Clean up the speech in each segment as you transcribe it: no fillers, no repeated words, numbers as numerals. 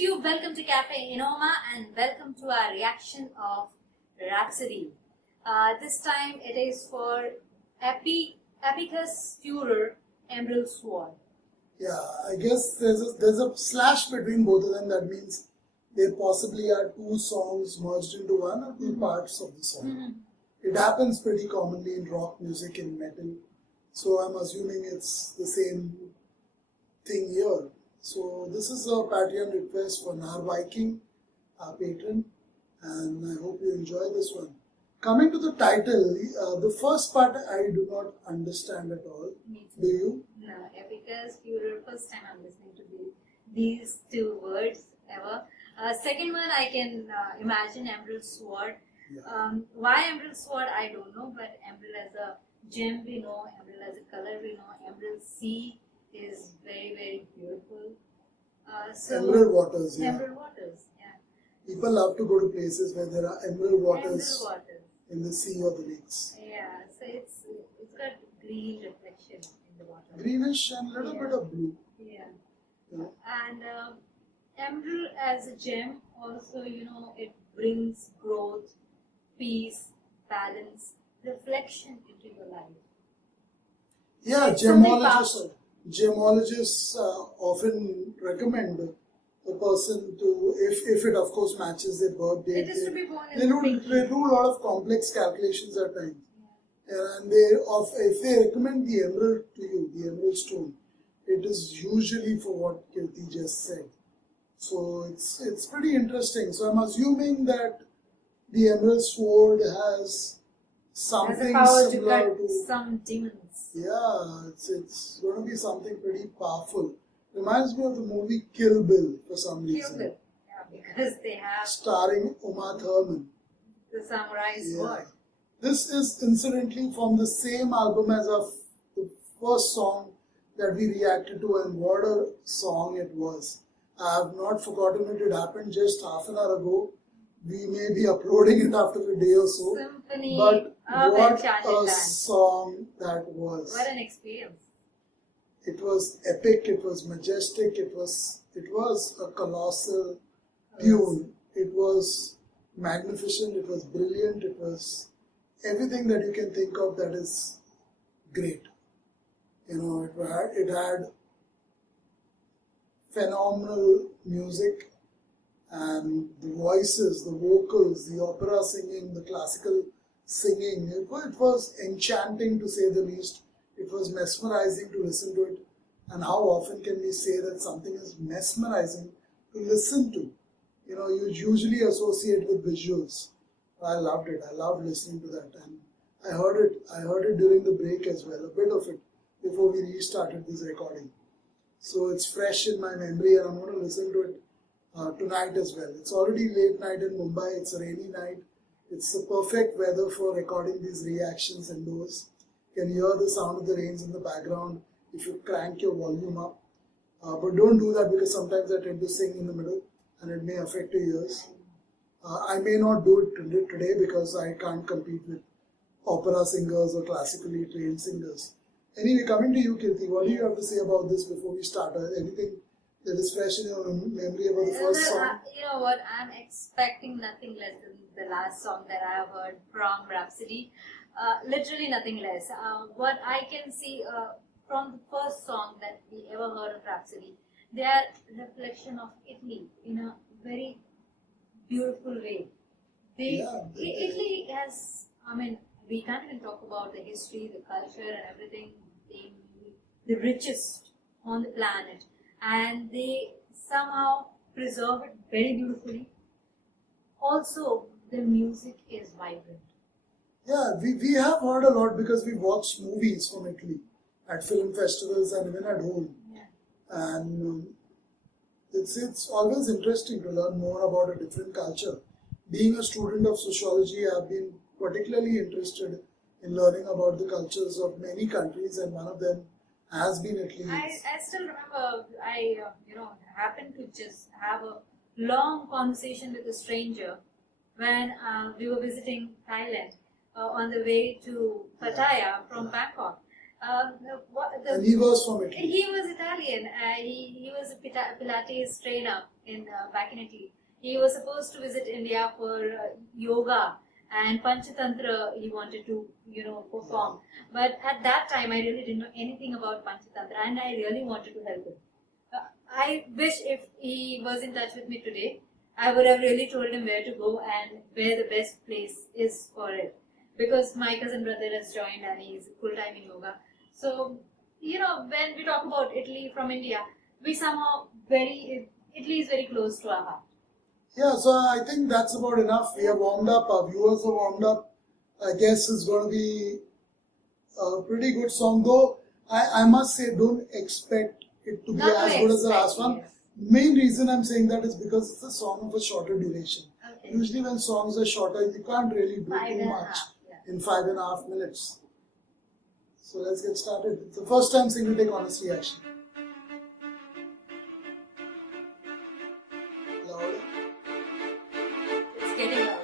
YouTube, welcome to Cafe Enoma and welcome to our reaction of Rhapsody. This time it is for Epicus Furor Emerald Sword. Yeah, I guess there's a slash between both of them. That means they possibly are two songs merged into one or two parts of the song. It happens pretty commonly in rock music and metal. So I'm assuming it's the same thing here. So this is a Patreon request for Nar Viking, our patron, and I hope you enjoy this one. Coming to the title, the first part I do not understand at all. Do you? No, Epicus Furor, first time I'm listening to these two words ever. Second one I can imagine Emerald Sword. Yeah. Why Emerald Sword I don't know, but Emerald as a gem we know, Emerald as a color we know, Emerald Sea is very, very beautiful. Emerald waters, yeah. Emerald waters, yeah. People love to go to places where there are emerald waters, Emerald waters in the sea or the lakes. Yeah, so it's got green reflection in the water. Greenish and a little bit of blue. Yeah. Yeah. And emerald as a gem also, it brings growth, peace, balance, reflection into your life. Yeah, it's something gemologists often recommend a person to, if it of course matches their birth date, It is to be born they in do a lot of complex calculations at times. And if they recommend the emerald to you, the emerald stone, it is usually for what Kirti just said. So it's pretty interesting. So I'm assuming that the emerald sword has something power similar to cut some demons. Yeah, it's going to be something pretty powerful. Reminds me of the movie Kill Bill for some reason. Kill Bill, yeah, because they have starring Uma Thurman. the samurai sword. This is incidentally from the same album as the first song that we reacted to, and what a song it was. I have not forgotten it. It happened just half an hour ago. We may be uploading it after a day or so. Symphony but what a song that was. What an experience. It was epic, it was majestic, it was a colossal tune. It was magnificent, it was brilliant, it was everything that you can think of that is great. It had phenomenal music, and the voices, the vocals, the opera singing, the classical singing. It was enchanting to say the least. It was mesmerizing to listen to it. And how often can we say that something is mesmerizing to listen to? You usually associate with visuals. I loved it. I loved listening to that. And I heard it during the break as well, a bit of it, before we restarted this recording. So it's fresh in my memory, and I'm going to listen to it tonight as well. It's already late night in Mumbai. It's a rainy night. It's the perfect weather for recording these reactions indoors. You can hear the sound of the rains in the background if you crank your volume up. But don't do that, because sometimes I tend to sing in the middle and it may affect your ears. I may not do it today because I can't compete with opera singers or classically trained singers. Anyway, coming to you, Kirti, what do you have to say about this before we start? Anything that is fresh in your memory about the first song? You know what? I'm expecting nothing less than the last song that I have heard from Rhapsody. Literally nothing less. What I can see from the first song that we ever heard of Rhapsody, they are a reflection of Italy in a very beautiful way. Italy has, we can't even talk about the history, the culture and everything being the richest on the planet. And they somehow preserve it very beautifully. Also, the music is vibrant. Yeah, we have heard a lot because we watched movies from Italy at film festivals and even at home. Yeah. And it's always interesting to learn more about a different culture. Being a student of sociology, I've been particularly interested in learning about the cultures of many countries, and one of them has been Italy. I still remember I happened to just have a long conversation with a stranger when we were visiting Thailand on the way to Pattaya from Bangkok. And he was from Italy. He was Italian. He was a Pilates trainer in back in Italy. He was supposed to visit India for yoga and Panchatantra. He wanted to, perform. But at that time, I really didn't know anything about Panchatantra, and I really wanted to help him. I wish if he was in touch with me today, I would have really told him where to go and where the best place is for it. Because my cousin brother has joined and he's full time in yoga. So, when we talk about Italy from India, we somehow Italy is very close to our heart. Yeah, so I think that's about enough. We have warmed up, our viewers have warmed up. I guess it's going to be a pretty good song, though I must say, don't expect it to be as good as the last one. Yes. Main reason I'm saying that is because it's a song of a shorter duration. Okay. Usually when songs are shorter, you can't really do too much in 5.5 minutes. So let's get started. It's the first time singing Take Honest Reaction. Louder. It's getting louder.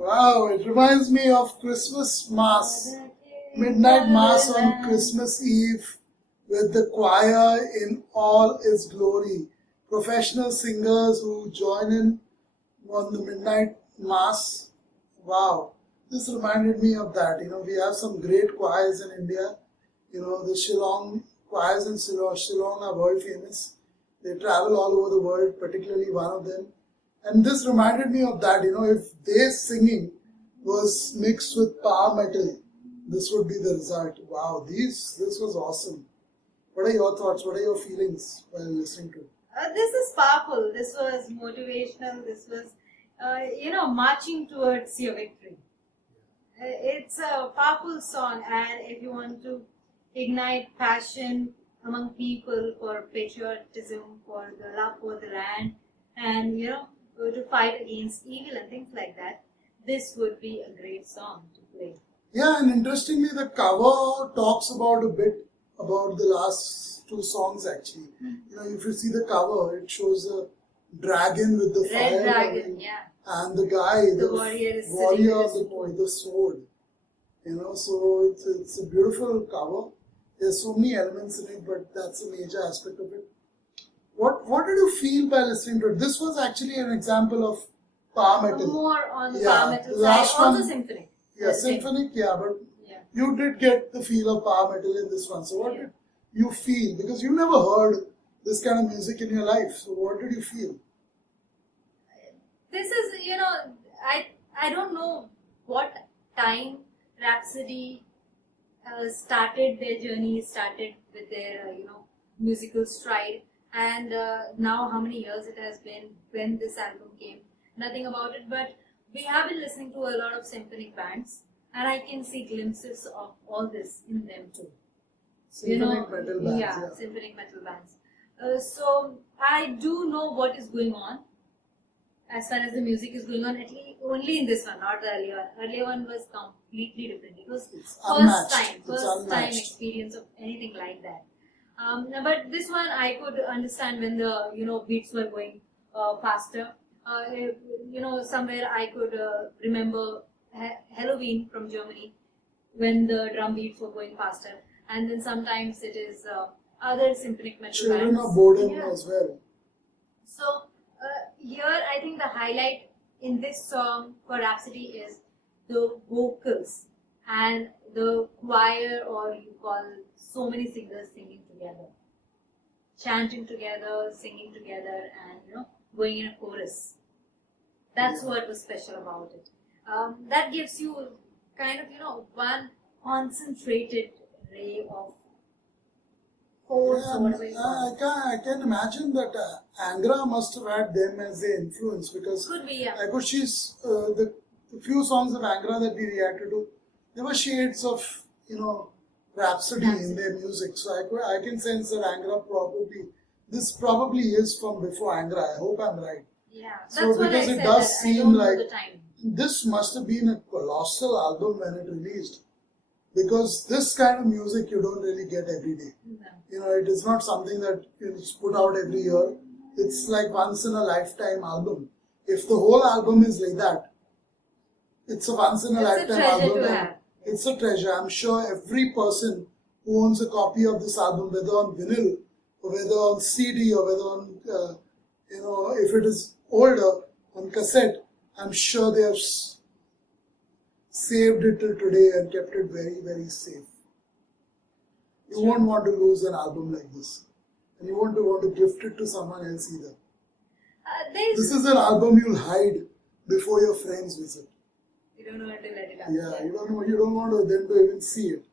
Wow, it reminds me of Christmas Mass. Midnight Mass on Christmas Eve with the choir in all its glory. Professional singers who join in on the Midnight Mass. Wow, this reminded me of that. We have some great choirs in India. The Shillong choirs in Shillong are world famous. They travel all over the world, particularly one of them. And this reminded me of that. If their singing was mixed with power metal, this would be the result. Wow, this was awesome. What are your thoughts? What are your feelings while listening to it? This is powerful. This was motivational. This was, marching towards your victory. It's a powerful song, and if you want to ignite passion among people for patriotism, for the love for the land, and to fight against evil and things like that, this would be a great song to play. Yeah, and interestingly, the cover talks about a bit about the last two songs actually. If you see the cover, it shows a dragon with the Red fire dragon, yeah. and the guy, The warrior is warrior sitting with the sword. So it's a beautiful cover. There's so many elements in it, but that's a major aspect of it. What did you feel by listening to it? This was actually an example of power metal. More on the Yeah, power metal the side, last also one- symphonic. Yeah, symphonic, but Yeah. you did get the feel of power metal in this one. So what did you feel? Because you never heard this kind of music in your life. So what did you feel? This is, I don't know what time Rhapsody started their journey, started with their, musical stride. And now how many years it has been when this album came. Nothing about it, but we have been listening to a lot of symphonic bands, and I can see glimpses of all this in them too. Symphonic metal bands. Yeah, symphonic metal bands. So I do know what is going on as far as the music is going on, at least only in this one, not the earlier one. Earlier one was completely different. It was first time experience of anything like that. But this one I could understand when the beats were going faster. Somewhere I could remember Halloween from Germany when the drum beats were going faster, and then sometimes it is other symphonic metal Children bands. of Bodom as well. So here I think the highlight in this song for Rhapsody is the vocals and the choir, or you call so many singers singing together, chanting together, singing together, and going in a chorus. That's what was special about it. That gives you kind of one concentrated ray of force or whatever you call it. I can imagine that Angra must have had them as their influence, because Could be, yeah. the few songs of Angra that we reacted to, there were shades of Rhapsody in their music. So I can sense that Angra this probably is from before Angra. I hope I'm right. Yeah, that's So what because I it said. does That I seem don't know like the time. this must have been a colossal album when it released, because this kind of music you don't really get every day. No. It is not something that is put out every year. It's like once in a lifetime album. If the whole album is like that, it's a once in a lifetime treasure album. to and have. It's a treasure. I'm sure every person who owns a copy of this album, whether on vinyl or whether on CD or whether on, if it is older on cassette, I'm sure they have saved it till today and kept it very, very safe. You won't want to lose an album like this, and you won't want to gift it to someone else either. This is an album you'll hide before your friends visit. You don't want to let it out. Yeah, you don't want them to even see it.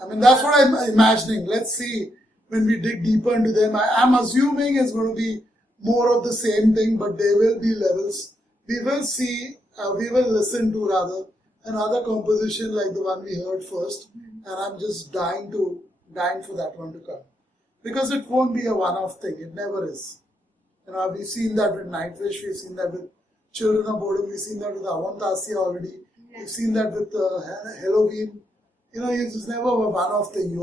I mean, that's what I'm imagining. Let's see when we dig deeper into them. I'm assuming it's going to be more of the same thing, but there will be levels. We will listen to rather another composition like the one we heard first, and I'm just dying for that one to come, because it won't be a one-off thing. It never is. We've seen that with Nightwish. We've seen that with Children of Bodom. We've seen that with Avantasia already. Yeah. We've seen that with Halloween. It's never a one-off thing.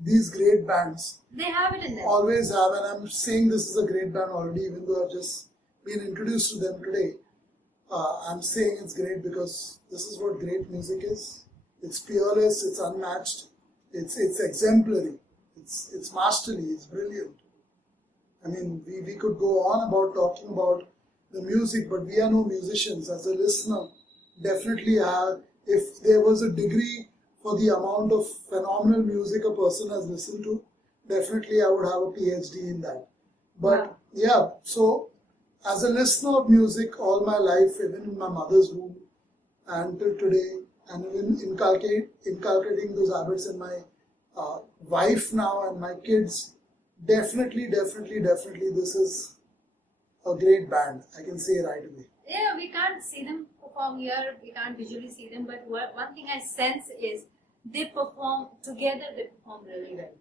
These great bands, they have it in them. Always have, and I'm saying this is a great band already, even though I've just been introduced to them today. I'm saying it's great because this is what great music is. It's peerless, it's unmatched, it's exemplary, it's masterly, it's brilliant. I mean, we could go on about talking about the music, but we are no musicians. As a listener, definitely if there was a degree for the amount of phenomenal music a person has listened to, definitely I would have a PhD in that. But yeah, so as a listener of music all my life, even in my mother's womb and till today, and even inculcating those habits in my wife now and my kids, definitely, this is a great band. I can say right away. Yeah, we can't see them perform here, we can't visually see them, but one thing I sense is they perform together, they perform really well.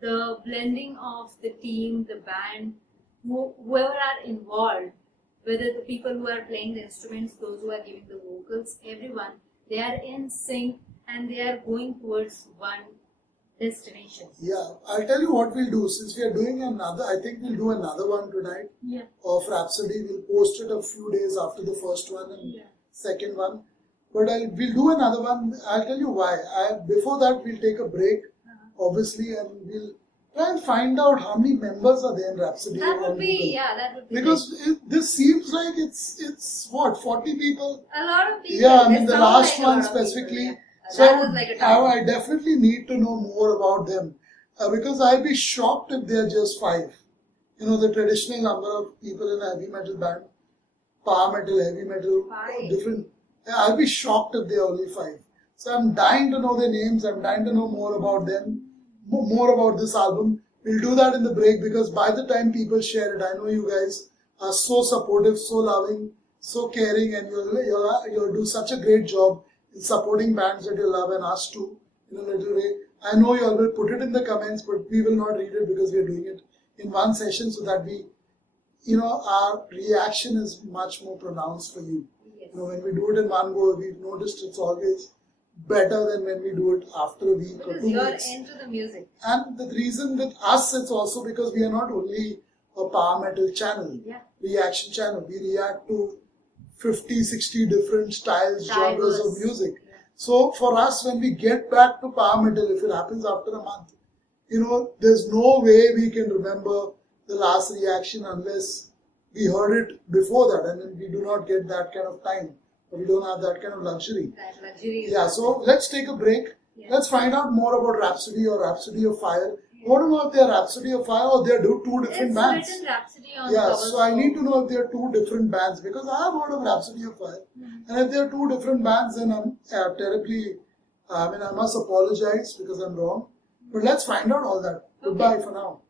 The blending of the team, the band, whoever are involved, whether the people who are playing the instruments, those who are giving the vocals, everyone, they are in sync and they are going towards one destination. Yeah, I'll tell you what we'll do. Since we are doing another, I think we'll do another one tonight of Rhapsody. We'll post it a few days after the first one and second one. But we'll do another one. I'll tell you why. Before that, we'll take a break, obviously, and we'll try and find out how many members are there in Rhapsody. That would be because this seems like it's what, 40 people? A lot of people. Yeah, I mean the last one specifically. People, So I definitely need to know more about them because I'll be shocked if they're just 5. You know, the traditional number of people in a heavy metal band, power metal, heavy metal, different. I'll be shocked if they're only 5. So I'm dying to know their names. I'm dying to know more about them, more about this album. We'll do that in the break because by the time people share it, I know you guys are so supportive, so loving, so caring, and you'll do such a great job in supporting bands that you love and us too in a little way. I know you all will put it in the comments, but we will not read it because we are doing it in one session so that our reaction is much more pronounced for you. Yes. When we do it in one go, we've noticed it's always better than when we do it after a week or 2 weeks. Because you're into the music. And the reason with us, it's also because we are not only a power metal channel, reaction channel. We react to 50, 60 different styles, genres of music. Yeah. So for us, when we get back to power metal, if it happens after a month, there's no way we can remember the last reaction unless we heard it before that, and then we do not get that kind of time, or we don't have that kind of luxury. That luxury is so let's take a break. Yeah. Let's find out more about Rhapsody or Rhapsody of Fire. I want to know if they're Rhapsody of Fire or they're two different bands. It's written Rhapsody on the cover. So I need to know if they're 2 different bands because I have heard of Rhapsody of Fire. And if they're 2 different bands, then I'm terribly, I must apologize because I'm wrong. But let's find out all that. Goodbye for now.